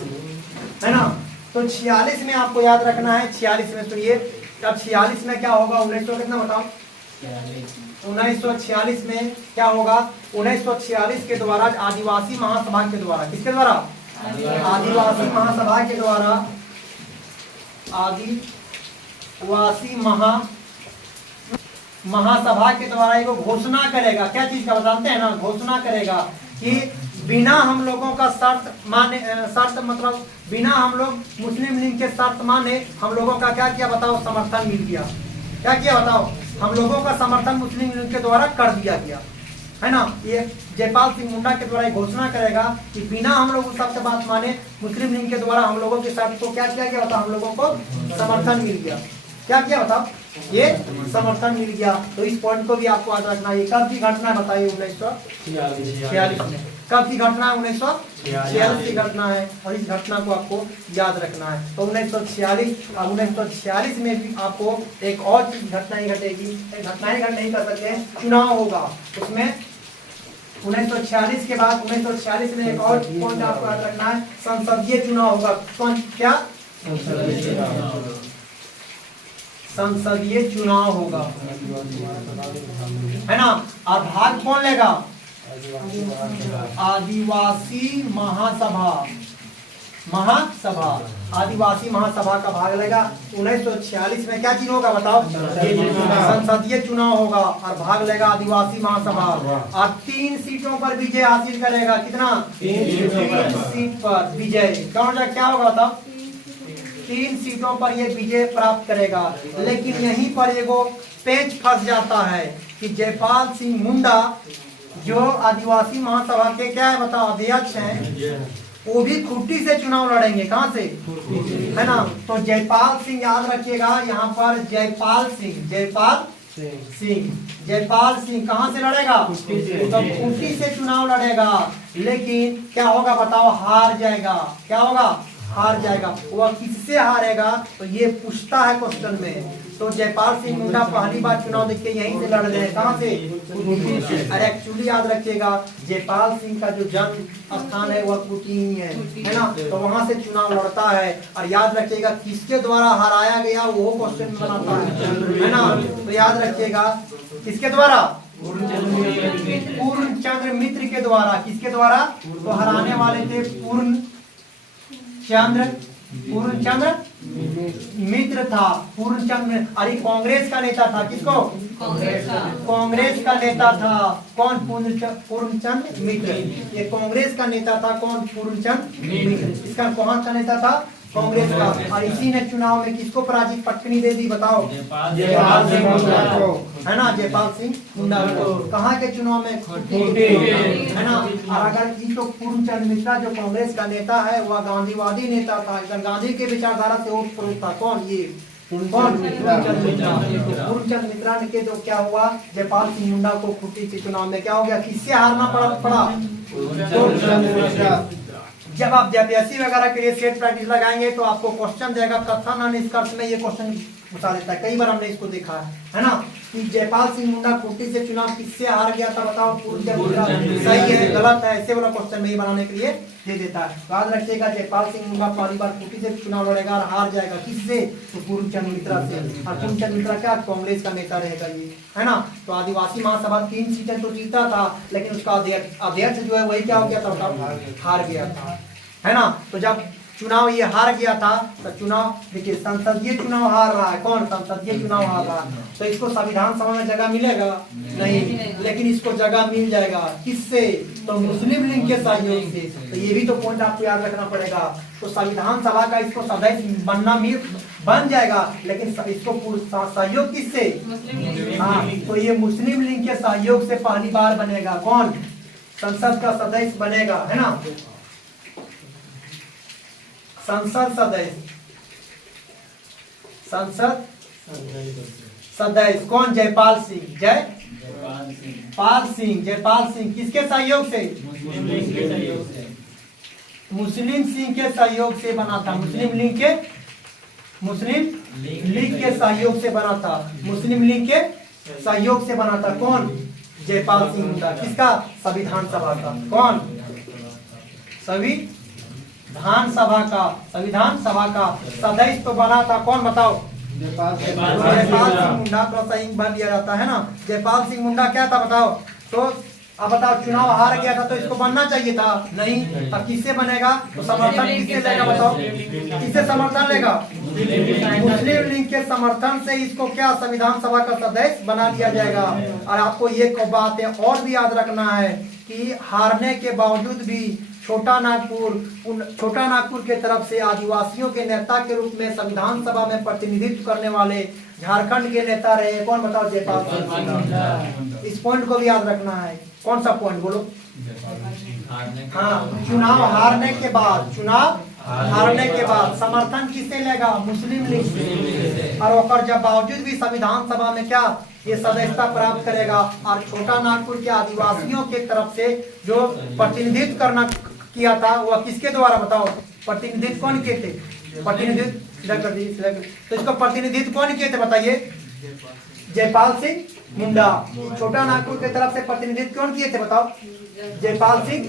है ना, तो 46 में आपको याद रखना है। 46 में सुनिए, अब 46 में क्या होगा? 1900 कितना बताओ? 1946 में क्या होगा? 1946 के द्वारा आदिवासी महासभा के द्वारा, किसके द्वारा? आदिवासी महासभा के द्वारा, आदिवासी महासभा के द्वारा एक घोषणा करेगा। क्या चीज का बताते हैं ना? घोषणा करेगा कि बिना हम लोगों का शर्त माने, शर्त मतलब बिना हम लोग मुस्लिम लीग के शर्त माने हम लोगों का क्या किया बताओ? समर्थन मिल गया। क्या किया बताओ? हम लोगों का समर्थन मुस्लिम लीग के द्वारा कर दिया गया, है ना। ये जयपाल सिंह मुंडा के द्वारा घोषणा करेगा कि बिना हम लोग उस शर्त बात माने मुस्लिम लीग के द्वारा हम लोगों के शर्त को क्या किया गया बताओ? हम लोगों को समर्थन मिल गया। क्या किया बताओ? ये समर्थन मिल गया। तो इस पॉइंट को भी आपको याद रखना है। कब की घटना बताइए? 1946 में। कब की घटना है? 1946 की घटना है, और इस घटना को आपको याद रखना है। तो 1946 में भी आपको एक और चीज घटनाएं घटेगी, घटनाएं घट नहीं कर सकते हैं, चुनाव होगा उसमें। 1946 के बाद 1946 में एक और पॉइंट आपको याद रखना है, संसदीय चुनाव होगा। कौन? क्या? संसदीय चुनाव होगा, है ना। और भाग कौन लेगा? आदिवासी महासभा। आदिवासी महासभा का भाग लेगा। 1946 में क्या चीज होगा बताओ? संसदीय चुनाव होगा और भाग लेगा आदिवासी महासभा, और 3 सीटों पर विजय हासिल करेगा। कितना? 3 सीट पर विजय। क्या होगा बताओ? 3 सीटों पर ये विजय प्राप्त करेगा। लेकिन यहीं पर एगो पेच फंस जाता है कि जयपाल सिंह मुंडा जो आदिवासी महासभा के क्या है बताओ? अध्यक्ष हैं, वो भी खुट्टी से चुनाव लड़ेंगे। कहां से? है ना। तो जयपाल सिंह याद रखिएगा, यहाँ पर जयपाल सिंह कहां से लड़ेगा? तो खुट्टी से चुनाव लड़ेगा। लेकिन क्या होगा बताओ? हार जाएगा। क्या होगा? हार जाएगा। वह किससे हारेगा? तो ये पूछता है क्वेश्चन में। तो जयपाल सिंह मुंडा पहली बार चुनाव देखिए यहीं से लड़ रहे हैं। कहां से? और एक्चुअली याद रखिएगा, जयपाल सिंह का जो जन्म स्थान है वह कुटी ही है ना। तो वहां से चुनाव लड़ता है। और याद रखिएगा किसके द्वारा हराया गया वो क्वेश्चन बनाता है ना। तो याद रखिएगा किसके द्वारा? पूर्णचंद्र मित्र के द्वारा। किसके द्वारा? तो हराने वाले थे पूर्णचंद्र मित्र था। पूर्णचंद्र, अरे कांग्रेस का नेता था। किसको? कांग्रेस का नेता था। कौन? पूर्णचंद्र मित्र। ये कांग्रेस का नेता था। कौन? पूर्णचंद्र मित्र। इसका कौन का नेता था? कांग्रेस का। और इसी ने चुनाव में किसको पराजित पटकनी दे दी बताओ? जयपाल सिंह मुंडा को, है ना। जयपाल सिंह मुंडा को कहाँ के चुनाव में? है ना। और अगर ये तो पूर्णचंद्र मिश्रा जो कांग्रेस का नेता है वह गांधीवादी नेता था, एकदम गांधी के विचारधारा से ओतप्रोत था। कौन? ये पूर्णचंद्र मिश्रा। पूर्णचंद्र मिश्रा के जो क्या हुआ? जयपाल सिंह मुंडा को खुट्टी के चुनाव में क्या हो गया? किससे हारना पड़ा? जब आप जेपीएससी वगैरह के लिए सेट प्रैक्टिस लगाएंगे तो आपको क्वेश्चन देगा कथन और निष्कर्ष में, ये क्वेश्चन बता देता है। कई बार हमने इसको देखा है ना, कि जयपाल सिंह मुंडा खुट्टी से चुनाव किससे हार गया था बताओ? सही है गलत है, ऐसे वाला क्वेश्चन में बनाने के लिए दे देता है। याद रखिएगा जयपाल सिंह मुंडा पहली बार खुट्टी से चुनाव लड़ेगा और हार जाएगा। किससे? तो पूर्णचंद्र मिश्रा से। और पूर्णचंद्र मिश्रा क्या? कांग्रेस का नेता रहेगा ये, है ना। तो आदिवासी महासभा 3 सीटें तो जीता था, लेकिन उसका अध्यक्ष जो है वही क्या हो गया था? हार गया था, है ना। तो जब चुनाव ये हार गया था तो चुनाव देखिए संसदीय चुनाव हार रहा है। कौन? संसदीय चुनाव हार रहा है। तो इसको संविधान सभा में जगह मिलेगा नहीं, लेकिन इसको जगह मिल जाएगा। किससे? तो मुस्लिम लीग के सहयोग से। तो ये भी तो पॉइंट आपको याद रखना पड़ेगा। तो संविधान सभा का इसको सदस्य बन जाएगा, लेकिन इसको सहयोग किससे? हाँ, तो ये मुस्लिम लीग के सहयोग से पहली बार बनेगा। कौन? संसद का सदस्य बनेगा, है ना। संसद सदस्य, संसद सदस्य कौन? जयपाल सिंह। जयपाल सिंह, जयपाल सिंह किसके सहयोग से? मुस्लिम सिंह के सहयोग से बना था। मुस्लिम लीग के सहयोग से बना था। मुस्लिम लीग के सहयोग से बना था। कौन? जयपाल सिंह मुंडा। किसका? संविधान सभा का। कौन? संविधान सभा का सदस्य तो बना था। कौन बताओ? जयपाल सिंह मुंडा। थोड़ा सा इंक भर दिया जाता है ना। जयपाल सिंह मुंडा क्या था बताओ? तो अब बताओ, चुनाव हार गया था तो इसको बनना चाहिए था? नहीं। अब किससे बनेगा? तो समर्थन किससे लेगा बताओ? किससे समर्थन लेगा? मुस्लिम लीग के समर्थन से इसको क्या संविधान सभा का सदस्य बना दिया जाएगा। और आपको ये बात है और भी याद रखना है कि हारने के बावजूद भी छोटा नागपुर के तरफ से आदिवासियों के नेता के रूप में संविधान सभा में प्रतिनिधित्व करने वाले झारखंड के नेता रहे। कौन बताओ? जयपाल सिंह। इस पॉइंट को भी याद रखना है। कौन सा पॉइंट बोलो? हाँ, चुनाव हारने के बाद समर्थन किससे लेगा? मुस्लिम लीग से। और ओकर जब बावजूद भी संविधान सभा में क्या ये सदस्यता प्राप्त करेगा। और छोटा नागपुर के आदिवासियों के तरफ से जो प्रतिनिधित्व करना किया था वह किसके द्वारा बताओ? प्रतिनिधित्व कौन किए थे? तो इसको प्रतिनिधित्व कौन किए थे बताइए? जयपाल सिंह मुंडा। छोटा नागपुर के तरफ से प्रतिनिधित्व कौन किए थे बताओ? जयपाल सिंह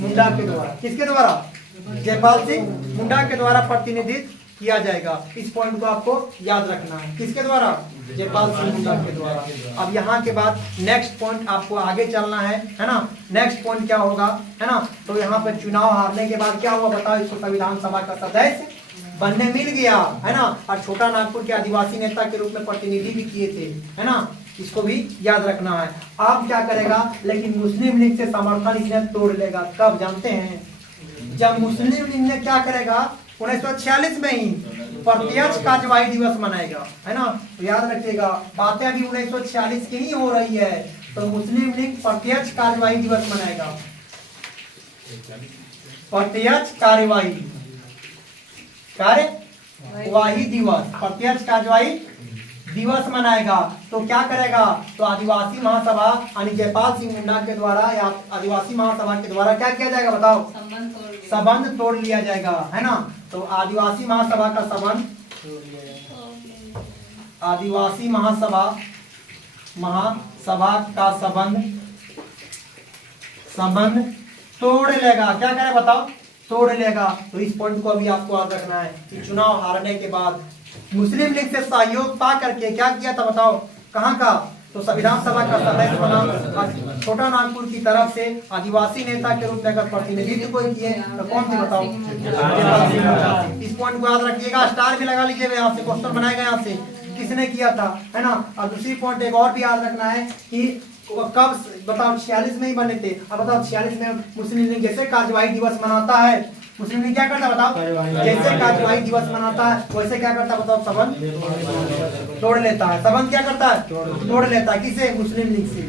मुंडा के द्वारा। किसके द्वारा? जयपाल सिंह मुंडा के द्वारा प्रतिनिधित्व किया जाएगा। इस पॉइंट को आपको याद रखना है। किसके द्वारा? जयपाल सिंह मुंडा के द्वारा। अब यहाँ के बाद नेक्स्ट पॉइंट आपको आगे चलना है ना। नेक्स्ट पॉइंट क्या होगा है ना। तो यहाँ पर चुनाव हारने के बाद क्या हुआ बताओ? इसको संविधान सभा का सदस्य बनने मिल गया है ना। और छोटा नागपुर के आदिवासी नेता के रूप में प्रतिनिधि भी किए थे है ना। इसको भी याद रखना है। अब क्या करेगा? लेकिन मुस्लिम लीग से समर्थन इसने तोड़ लेगा। कब जानते हैं? जब मुस्लिम लीग ने क्या करेगा? 1946 में ही प्रत्यक्ष कार्यवाही दिवस मनाएगा है ना। तो याद रखिएगा, बातें अभी 1946 की ही हो रही है। तो मुस्लिम लीग प्रत्यक्ष कार्यवाही दिवस मनाएगा। प्रत्यक्ष कार्यवाही दिवस, प्रत्यक्ष कार्यवाही दिवस मनाएगा। तो क्या करेगा? तो आदिवासी महासभा यानी जयपाल सिंह मुंडा के द्वारा या आदिवासी महासभा के द्वारा क्या किया जाएगा बताओ? संबंध तोड़ लिया जाएगा है ना। तो आदिवासी महासभा का संबंध, आदिवासी महासभा का संबंध तोड़ लेगा। क्या करे बताओ? तोड़ लेगा। तो इस पॉइंट को अभी आपको याद रखना है कि चुनाव हारने के बाद मुस्लिम लीग से सहयोग पा करके क्या किया था बताओ? कहाँ का? तो संविधान सभा का सदस्य बना। छोटा नागपुर की तरफ से आदिवासी नेता के रूप में अगर प्रतिनिधित्व कोई किए तो कौन थे बताओ? इस पॉइंट को याद रखिएगा। स्टार भी लगा लीजिएगा, यहाँ से क्वेश्चन बनाएगा यहाँ से किसने किया था है ना। और दूसरी पॉइंट एक और भी याद रखना है कि कब बताओ? 46 में ही बने थे। अब बताओ 46 में मुस्लिम लीग जैसे कार्यवाही दिवस मनाता है, मुस्लिम लीग क्या करता है बताओ? जैसे कार्यवाही दिवस मनाता है वैसे क्या करता है बताओ? संबंध तोड़ लेता है। संबंध क्या करता है? तोड़ लेता है। किसे? मुस्लिम लीग से।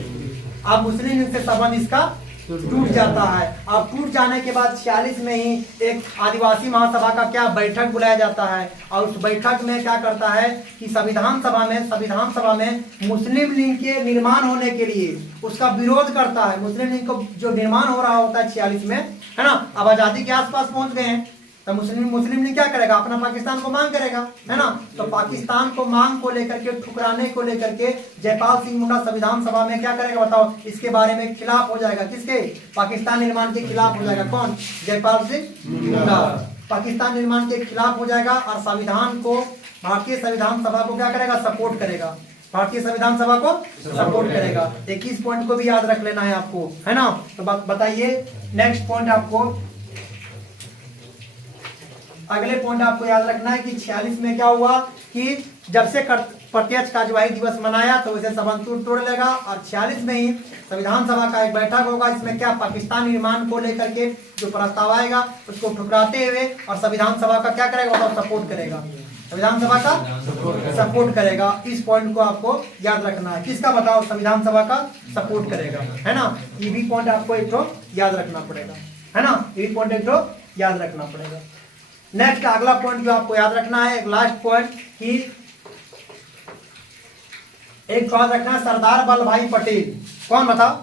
अब मुस्लिम लीग से संबंध इसका टूट जाता है। अब टूट जाने के बाद 46 में ही एक आदिवासी महासभा का क्या बैठक बुलाया जाता है। और उस बैठक में क्या करता है कि संविधान सभा में मुस्लिम लीग के निर्माण होने के लिए उसका विरोध करता है। मुस्लिम लीग को जो निर्माण हो रहा होता है 46 में है ना। अब आजादी के आसपास पहुंच गए हैं तो मुस्लिम लीग क्या करेगा? अपना पाकिस्तान को मांग करेगा है ना। तो पाकिस्तान को मांग को लेकर के, ठुकराने को लेकर के जयपाल सिंह मुंडा संविधान सभा में क्या करेगा बताओ? इसके बारे में खिलाफ हो जाएगा। किसके? पाकिस्तान निर्माण के खिलाफ हो जाएगा। कौन? जयपाल सिंह मुंडा पाकिस्तान निर्माण के खिलाफ हो जाएगा। और संविधान को, भारतीय संविधान सभा को क्या करेगा? सपोर्ट करेगा। भारतीय संविधान सभा को सपोर्ट करेगा। 21 पॉइंट को भी याद रख लेना है आपको है ना। तो बताइए नेक्स्ट पॉइंट आपको, अगले पॉइंट आपको याद रखना है कि 46 में क्या हुआ कि जब से प्रत्यक्ष कार्यवाही दिवस मनाया तो उसे संबंध तोड़ लेगा। और 46 में ही संविधान सभा का एक बैठक होगा। इसमें क्या? पाकिस्तान निर्माण को लेकर के जो प्रस्ताव आएगा उसको ठुकराते हुए और संविधान सभा का क्या करेगा बताओ? सपोर्ट करेगा। संविधान सभा का सपोर्ट करेगा। इस पॉइंट को आपको याद रखना है। किसका बताओ? संविधान सभा का सपोर्ट करेगा है ना। ये भी पॉइंट आपको एक तो याद रखना पड़ेगा है ना। ये पॉइंट एक तो याद रखना पड़ेगा। नेक्स्ट अगला पॉइंट जो आपको याद रखना है, एक लास्ट पॉइंट कि एक बात रखना है, सरदार वल्लभ भाई पटेल, कौन बताओ?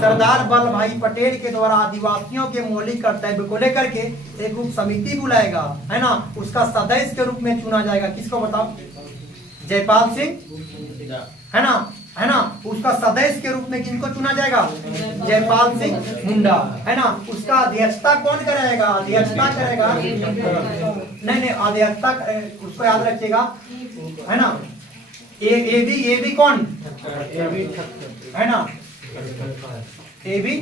सरदार वल्लभ भाई पटेल के द्वारा आदिवासियों के मौलिक कर्तव्य को लेकर के एक उप समिति बुलाएगा, है ना, उसका सदस्य के रूप में चुना जाएगा। किसको बताओ? जयपाल सिंह, है ना, उसका सदस्य के रूप में किनको चुना जाएगा? जयपाल सिंह मुंडा, है ना। उसका अध्यक्षता कौन करेगा? अध्यक्षता करेगा, नहीं अध्यक्षता उसको याद रखिएगा, है ना। ए बी कौन है ना? A B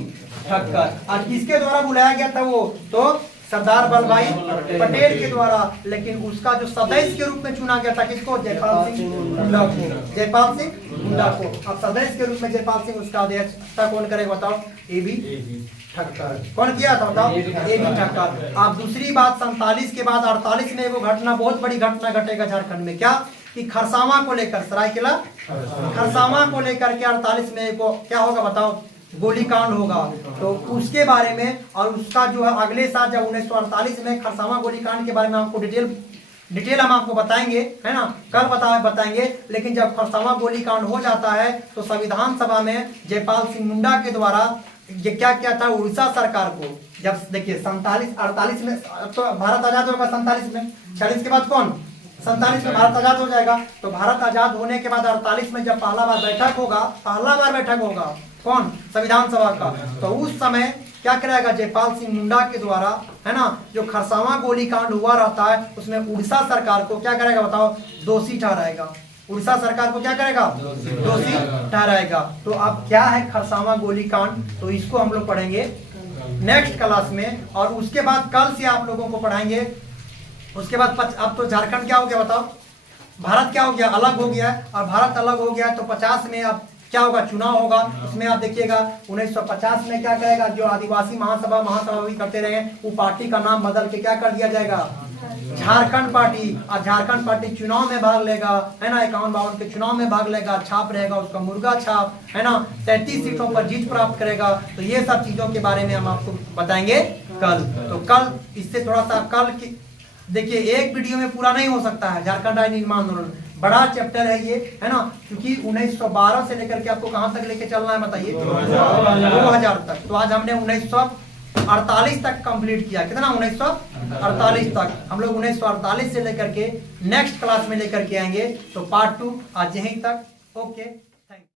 Thakkar. और किसके द्वारा बुलाया गया था वो? तो सरदार वल्लभ भाई पटेल के द्वारा। लेकिन उसका जो सदस्य के रूप में चुना गया था किसको? जयपाल सिंह मुंडा को, जयपाल सिंह मुंडा को। अब सदस्य के रूप में जयपाल सिंह, उसका अध्यक्षता कौन करेगा बताओ? A B Thakkar. कौन किया था बताओ? A B Thakkar. अब दूसरी बात, 47 के बाद 48 में वो घटना, बहुत बड़ी घटना घटेगा झारखंड में। क्या? कि खरसावां को लेकर, सरायकेला खरसावां को लेकर के 48 में वो क्या होगा बताओ? गोलीकांड होगा। तो उसके बारे में, और उसका जो है अगले साल जब 1948 में खरसावां गोलीकांड के बारे में आपको डिटेल हम आपको बताएंगे, है ना, कल बताएंगे। लेकिन जब खरसावां गोलीकांड हो जाता है तो संविधान सभा में जयपाल सिंह मुंडा के द्वारा ये क्या किया था? उड़ीसा सरकार को, जब देखिए 47-48 में तो भारत आजाद होगा, 47 में, 46 के बाद कौन? 47 में भारत आजाद हो जाएगा। तो भारत आजाद होने के बाद 48 में जब पहला बार बैठक होगा, कौन? संविधान सभा का। तो उस समय क्या करेगा? जयपाल सिंह मुंडा के द्वारा, है ना, जो खरसावां गोलीकांड हुआ रहता है उसमें उड़ीसा सरकार को क्या करेगा बताओ? दोषी ठहराएगा। उड़ीसा सरकार को क्या करेगा? दोषी ठहराएगा। तो अब क्या है खरसावां गोलीकांड, तो इसको हम लोग पढ़ेंगे नेक्स्ट क्लास में। और उसके बाद कल से आप लोगों को पढ़ाएंगे। उसके बाद अब तो झारखंड क्या हो गया बताओ? भारत क्या हो गया? अलग हो गया है। और भारत अलग हो गया है तो 50 में अब क्या होगा? चुनाव होगा। उसमें आप देखिएगा 1950 में क्या करेगा? जो आदिवासी महासभा भी करते रहे, वो पार्टी का नाम बदल के क्या कर दिया जाएगा? झारखंड पार्टी। और झारखंड पार्टी चुनाव में भाग लेगा, है ना, 51-52 के चुनाव में भाग लेगा। छाप रहेगा उसका मुर्गा छाप, है ना, 33 सीटों पर जीत प्राप्त करेगा। तो ये सब चीजों के बारे में हम आपको बताएंगे कल। तो कल इससे थोड़ा सा कल की देखिए, एक वीडियो में पूरा नहीं हो सकता है झारखंड राज्य निर्माण आंदोलन, बड़ा चैप्टर है ये, है ना, क्योंकि 1912 से लेकर के आपको कहां तक लेके चलना है बताइए? 2000 तक। तो आज हमने 1948 तक कंप्लीट किया। कितना? 1948 तक। हम लोग 1948 से लेकर के नेक्स्ट क्लास में लेकर के आएंगे। तो पार्ट 2 आज यहीं तक। ओके।